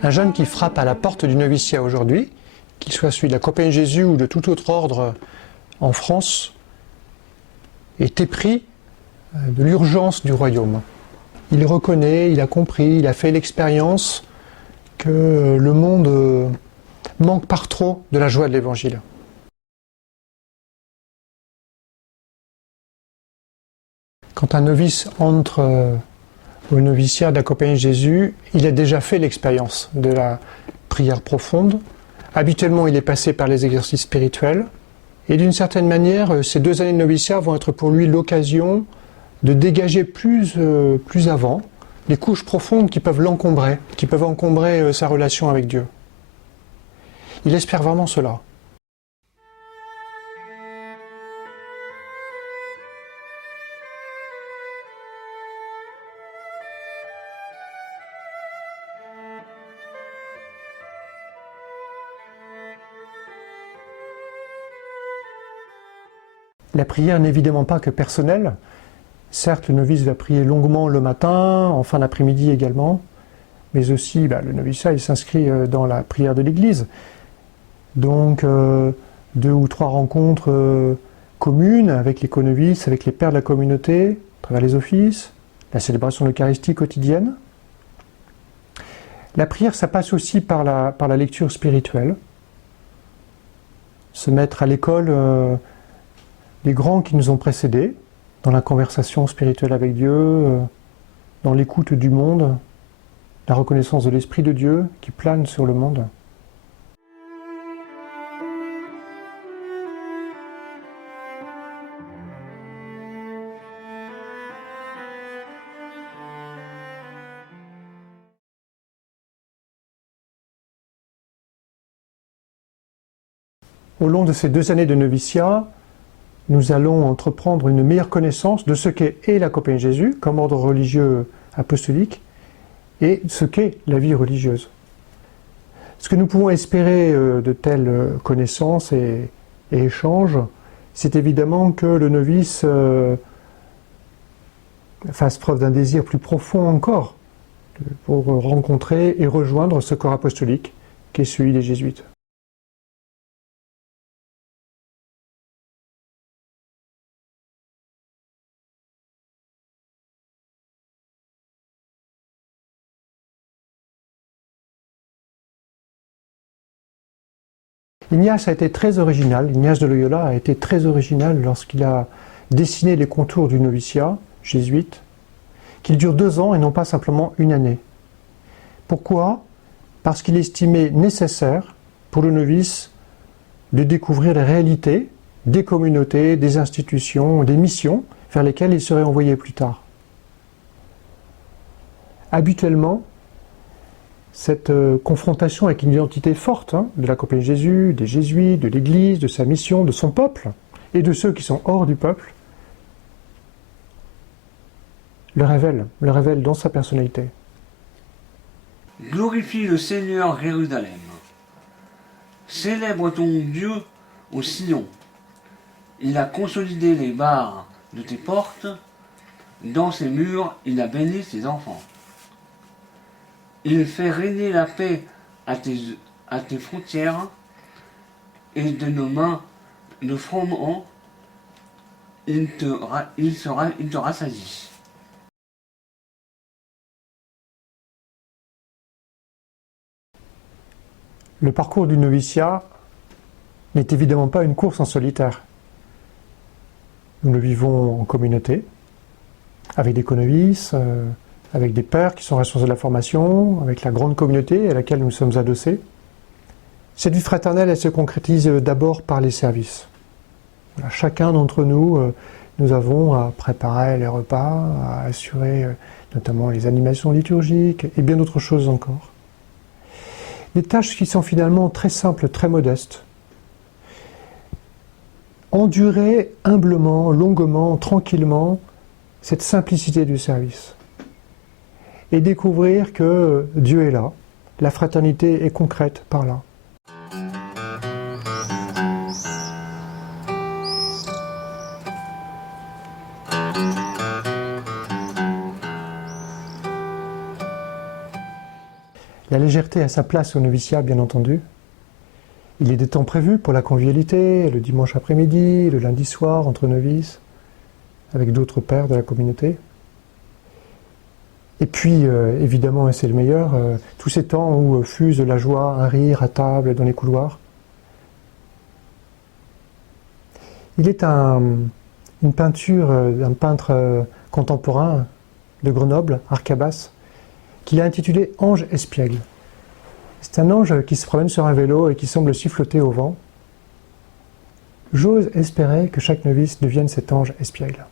Un jeune qui frappe à la porte du noviciat aujourd'hui, qu'il soit celui de la Compagnie de Jésus ou de tout autre ordre en France, est épris de l'urgence du royaume. Il reconnaît, il a compris, il a fait l'expérience que le monde manque par trop de la joie de l'Évangile. Quand un novice entre au noviciat de la Compagnie de Jésus, il a déjà fait l'expérience de la prière profonde. Habituellement, il est passé par les exercices spirituels. Et d'une certaine manière, ces 2 années de noviciat vont être pour lui l'occasion de dégager plus avant les couches profondes qui peuvent l'encombrer, qui peuvent encombrer sa relation avec Dieu. Il espère vraiment cela. La prière n'est évidemment pas que personnelle. Certes, le novice va prier longuement le matin, en fin d'après-midi également, mais aussi le noviciat il s'inscrit dans la prière de l'Église. Donc 2 ou 3 rencontres communes avec les co-novices, avec les pères de la communauté, à travers les offices, la célébration de l'Eucharistie quotidienne. La prière, ça passe aussi par la lecture spirituelle. Se mettre à l'école des grands qui nous ont précédés, dans la conversation spirituelle avec Dieu, dans l'écoute du monde, la reconnaissance de l'Esprit de Dieu qui plane sur le monde. Au long de ces 2 années de noviciat, nous allons entreprendre une meilleure connaissance de ce qu'est et la Compagnie de Jésus, comme ordre religieux apostolique, et ce qu'est la vie religieuse. Ce que nous pouvons espérer de telles connaissances et échanges, c'est évidemment que le novice fasse preuve d'un désir plus profond encore pour rencontrer et rejoindre ce corps apostolique qui est celui des Jésuites. Ignace a été très original, Ignace de Loyola a été très original lorsqu'il a dessiné les contours du noviciat jésuite, qu'il dure 2 ans et non pas simplement 1 année. Pourquoi ? Parce qu'il estimait nécessaire pour le novice de découvrir les réalités des communautés, des institutions, des missions vers lesquelles il serait envoyé plus tard. Habituellement, cette confrontation avec une identité forte de la Compagnie de Jésus, des Jésuites, de l'Église, de sa mission, de son peuple, et de ceux qui sont hors du peuple, le révèle dans sa personnalité. Glorifie le Seigneur Jérusalem. Célèbre ton Dieu au Sion. Il a consolidé les barres de tes portes. Dans ses murs, il a béni ses enfants. Il fait régner la paix à tes frontières, et de nos mains de froment, il te rassasie. Le parcours du noviciat n'est évidemment pas une course en solitaire. Nous le vivons en communauté, avec des co-novices, avec des pères qui sont responsables de la formation, avec la grande communauté à laquelle nous sommes adossés. Cette vie fraternelle, elle se concrétise d'abord par les services. Voilà, chacun d'entre nous, nous avons à préparer les repas, à assurer notamment les animations liturgiques et bien d'autres choses encore. Des tâches qui sont finalement très simples, très modestes. Endurer humblement, longuement, tranquillement cette simplicité du service. Et découvrir que Dieu est là, la fraternité est concrète par là. La légèreté a sa place au noviciat, bien entendu. Il est des temps prévus pour la convivialité, le dimanche après-midi, le lundi soir, entre novices, avec d'autres pères de la communauté. Et puis, évidemment, et c'est le meilleur, tous ces temps où fuse la joie, un rire à table, dans les couloirs. Il est une peinture d'un peintre contemporain de Grenoble, Arcabas, qu'il a intitulé « Ange espiègle ». C'est un ange qui se promène sur un vélo et qui semble siffloter au vent. J'ose espérer que chaque novice devienne cet ange espiègle.